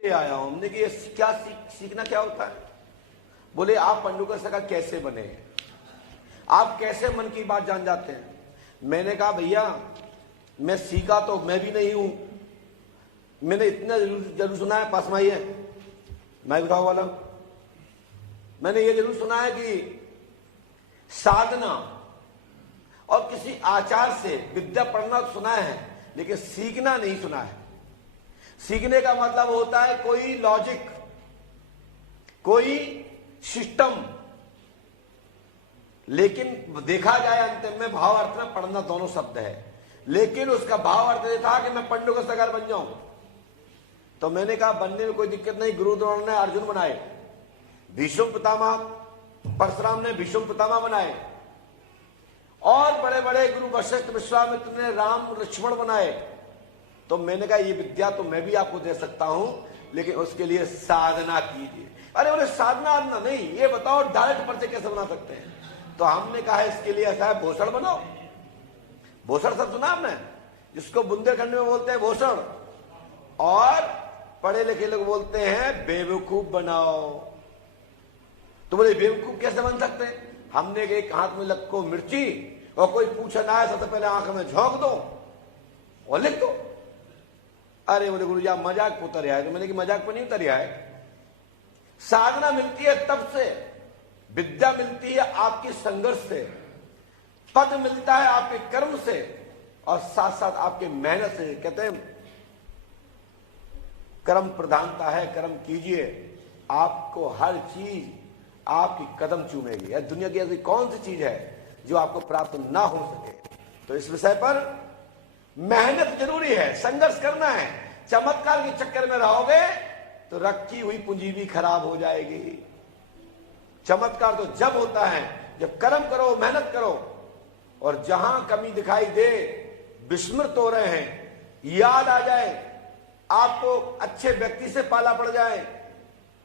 ले आया हूं। हमने कि ये क्या सीखना क्या होता है? बोले आप पंडुका सखा कैसे बने, आप कैसे मन की बात जान जाते हैं? मैंने कहा भैया मैं सीखा तो मैं भी नहीं हूं, मैंने इतना जरूर सुना है, पास में है मैं बताओ वाला, मैंने ये जरूर सुना है कि साधना और किसी आचार से विद्या पढ़ना तो सुना है, लेकिन सीखना नहीं सुना है। सीखने का मतलब होता है कोई लॉजिक, कोई सिस्टम, लेकिन देखा जाए अंतिम में भाव अर्थ में पढ़ना दोनों शब्द है, लेकिन उसका भाव अर्थ यह था कि मैं पंडु का सगार बन जाऊं। तो मैंने कहा बनने में कोई दिक्कत नहीं। गुरु द्रोण ने अर्जुन बनाए, भीष्म पितामह परशुराम ने भीष्म पितामह बनाए, और बड़े बड़े गुरु वशिष्ठ विश्वामित्र ने राम लक्ष्मण बनाए। तो मैंने कहा ये विद्या तो मैं भी आपको दे सकता हूं, लेकिन उसके लिए साधना कीजिए। अरे बोले साधना आधना नहीं, ये बताओ डायरेक्ट पर्चे कैसे बना सकते हैं? तो हमने कहा इसके लिए ऐसा है भूषण बनाओ। भूषण सब सुना आपने, जिसको बुंदेलखंड में बोलते हैं भूषण, और पढ़े लिखे लोग बोलते हैं बेवकूफ बनाओ। तो बोले बेवकूफ कैसे बन सकते हैं? हमने एक हाथ में लक्को मिर्ची और कोई पूछा ना है, सबसे पहले आंख में झोंक दो और लिख दो। अरे बोले गुरु जी आप मजाक पे उतर आए। तो मैंने कि मजाक पे नहीं उतर आए, साधना मिलती है तब से, विद्या मिलती है आपकी संघर्ष से, पद मिलता है आपके कर्म से, और साथ साथ आपके मेहनत से। कहते हैं कर्म प्रधानता है, कर्म कीजिए, आपको हर चीज आपकी कदम चूमेगी। दुनिया की ऐसी कौन सी चीज है जो आपको प्राप्त ना हो सके? तो इस विषय पर मेहनत जरूरी है, संघर्ष करना है। चमत्कार के चक्कर में रहोगे तो रखी हुई पूंजी भी खराब हो जाएगी। चमत्कार तो जब होता है जब कर्म करो, मेहनत करो, और जहां कमी दिखाई दे, विस्मृत हो रहे हैं, याद आ जाए, आपको अच्छे व्यक्ति से पाला पड़ जाए,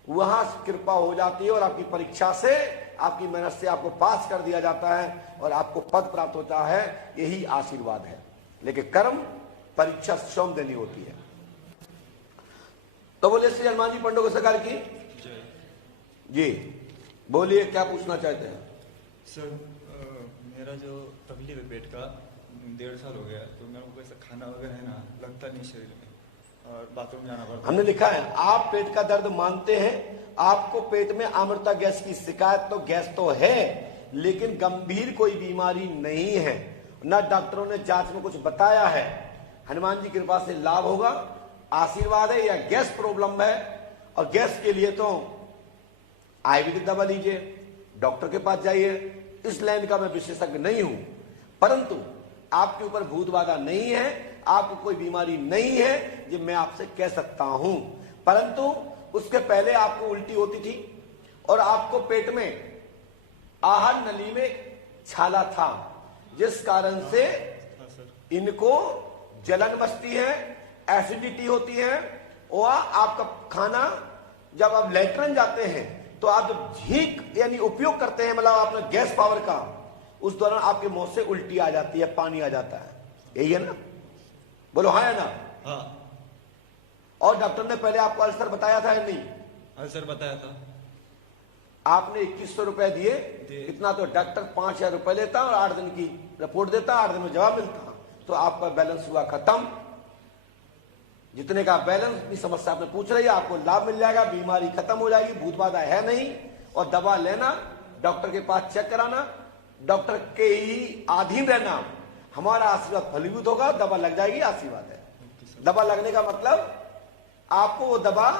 वहां कृपा हो जाती है और आपकी परीक्षा से, आपकी मेहनत से आपको पास कर दिया जाता है और आपको पद प्राप्त होता है। यही आशीर्वाद है। लेकिन कर्म परीक्षा स्वयं देनी होती है। तो बोले श्री हनुमान जी पंडो को सरकार की जी। बोलिए क्या पूछना चाहते हैं? सर मेरा जो तकलीफ है पेट का 1.5 साल हो गया, तो मेरे को ऐसा खाना वगैरह है ना लगता नहीं शरीर में, और बाथरूम जाना पड़ता है। हमने लिखा है आप पेट का दर्द मानते हैं, आपको पेट में अमृता गैस की शिकायत, तो गैस तो है, लेकिन गंभीर कोई बीमारी नहीं है, ना डॉक्टरों ने जांच में कुछ बताया है। हनुमान जी कृपा से लाभ होगा, आशीर्वाद है। या गैस प्रॉब्लम है, और गैस के लिए तो आयुर्वेदिक दवा लीजिए, डॉक्टर के पास जाइए। इस लाइन का मैं विशेषज्ञ नहीं हूं, परंतु आपके ऊपर भूत बाधा नहीं है, आपको कोई बीमारी नहीं है, ये मैं आपसे कह सकता हूं। परंतु उसके पहले आपको उल्टी होती थी और आपको पेट में आहार नली में छाला था, जिस कारण से इनको जलन बसती है, एसिडिटी होती है, और आपका खाना जब आप लेटरिन जाते हैं तो आप जब झींक यानी उपयोग करते हैं, मतलब आपने गैस पावर का, उस दौरान आपके मुंह से उल्टी आ जाती है, पानी आ जाता है। यही है ना? बोलो हाँ है ना? हाँ। और डॉक्टर ने पहले आपको अल्सर बताया था या नहीं? अल्सर बताया था। आपने 2100 रुपए दिए, इतना तो डॉक्टर 5000 रुपए लेता और 8 दिन की रिपोर्ट देता, 8 दिन में जवाब मिलता, तो आपका बैलेंस हुआ खत्म। जितने का बैलेंस की समस्या आपने पूछ रही है, आपको लाभ मिल जाएगा, बीमारी खत्म हो जाएगी, भूत बाधा है नहीं। और दवा लेना, डॉक्टर के पास चेक कराना, डॉक्टर के ही अधीन रहना, हमारा आशीर्वाद फलीभूत होगा, दवा लग जाएगी, आशीर्वाद है। दवा लगने का मतलब आपको वो दवा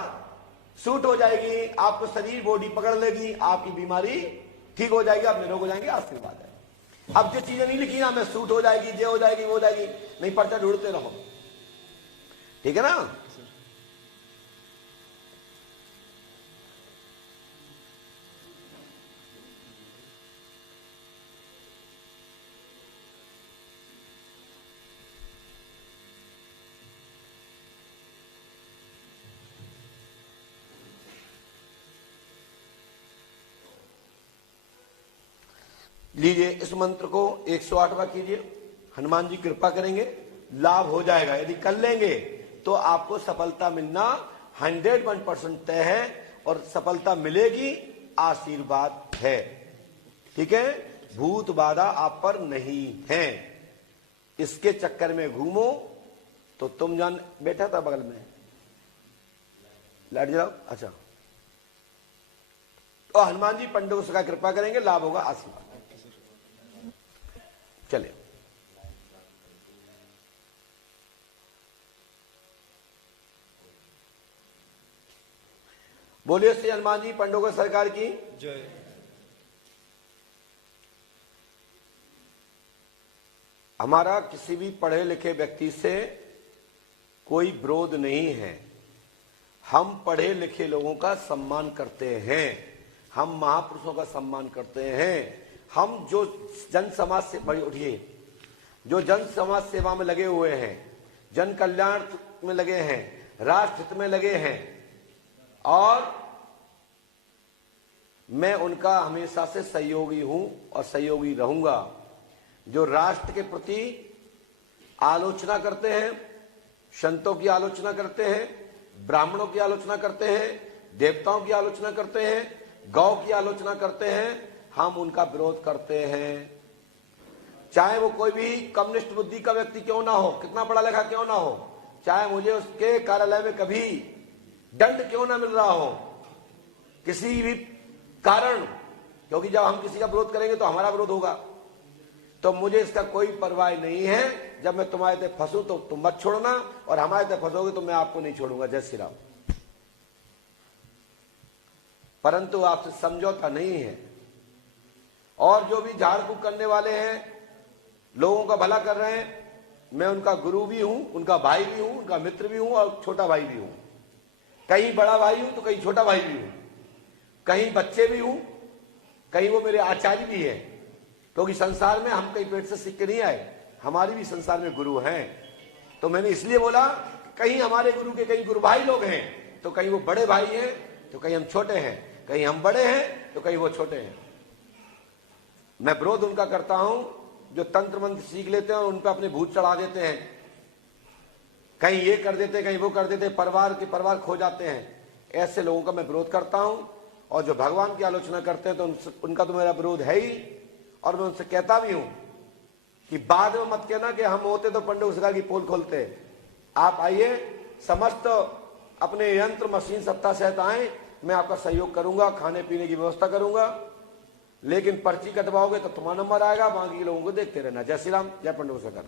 सूट हो जाएगी, आपको शरीर बॉडी पकड़ लेगी, आपकी बीमारी ठीक हो जाएगी, आप निरोग हो जाएंगे, आशीर्वाद है। अब जो चीजें नहीं लिखी ना, मैं सूट हो जाएगी, जे हो जाएगी, वो हो जाएगी, नहीं, पर्चा ढूंढते रहो, ठीक है ना? लीजिए इस मंत्र को 108वां कीजिए, हनुमान जी कृपा करेंगे, लाभ हो जाएगा। यदि कर लेंगे तो आपको सफलता मिलना 101% तय है और सफलता मिलेगी, आशीर्वाद है। ठीक है, भूत बाधा आप पर नहीं है। इसके चक्कर में घूमो तो तुम जान। बैठा था बगल में, लाइट जलाओ। अच्छा, तो हनुमान जी पंडित उसका कृपा करेंगे, लाभ होगा, आशीर्वाद। चले, बोलिए श्री हनुमान जी पंडितों सरकार की जय। हमारा किसी भी पढ़े लिखे व्यक्ति से कोई विरोध नहीं है। हम पढ़े लिखे लोगों का सम्मान करते हैं, हम महापुरुषों का सम्मान करते हैं। हम जो जन समाज से उठिए, जो जन समाज सेवा में लगे हुए हैं, जन कल्याण में लगे हैं, राष्ट्र हित में लगे हैं, और मैं उनका हमेशा से सहयोगी हूं और सहयोगी रहूंगा। जो राष्ट्र के प्रति आलोचना करते हैं, संतों की आलोचना करते हैं, ब्राह्मणों की आलोचना करते हैं, देवताओं की आलोचना करते हैं, गौ की आलोचना करते हैं, हम उनका विरोध करते हैं। चाहे वो कोई भी कम्युनिस्ट बुद्धि का व्यक्ति क्यों ना हो, कितना पढ़ा लिखा क्यों ना हो, चाहे मुझे उसके कार्यालय में कभी दंड क्यों ना मिल रहा हो, किसी भी कारण, क्योंकि जब हम किसी का विरोध करेंगे तो हमारा विरोध होगा, तो मुझे इसका कोई परवाह नहीं है। जब मैं तुम्हारे ते फंसू तो तुम मत छोड़ना, और हमारे ते फंसोगे तो मैं आपको नहीं छोड़ूंगा। जय श्री राम। परंतु आपसे समझौता नहीं है। और जो भी झाड़ फूक करने वाले हैं, लोगों का भला कर रहे हैं, मैं उनका गुरु भी हूं, उनका भाई भी हूं, उनका मित्र भी हूं और छोटा भाई भी हूं। कहीं बड़ा भाई हूं तो कहीं छोटा भाई भी हूं, कहीं बच्चे भी हूं, कहीं वो मेरे आचार्य भी है। क्योंकि संसार में हम कहीं पेट से सीख के नहीं आए, हमारी भी संसार में गुरु हैं। तो मैंने इसलिए बोला, कहीं हमारे गुरु के कहीं गुरु भाई लोग हैं, तो कहीं वो बड़े भाई हैं, तो कहीं हम छोटे हैं, कहीं हम बड़े हैं तो कहीं वो छोटे हैं। मैं विरोध उनका करता हूं जो तंत्र मंत्र सीख लेते हैं और उन पर अपने भूत चढ़ा देते हैं, कहीं ये कर देते, कहीं वो कर देते, परिवार खो जाते हैं। ऐसे लोगों का मैं विरोध करता हूं। और जो भगवान की आलोचना करते हैं तो उनका तो मेरा विरोध है ही। और मैं उनसे कहता भी हूं कि बाद में मत कहना कि हम होते तो पंडित सरकार की पोल खोलते। आप आइए, समस्त अपने यंत्र मशीन सत्ता सहित आए, मैं आपका सहयोग करूंगा, खाने पीने की व्यवस्था करूंगा। लेकिन पर्ची कटवाओगे तो तुम्हारा नंबर आएगा, बाकी लोगों को देखते रहना। जय श्री राम, जय पंडित सरकार।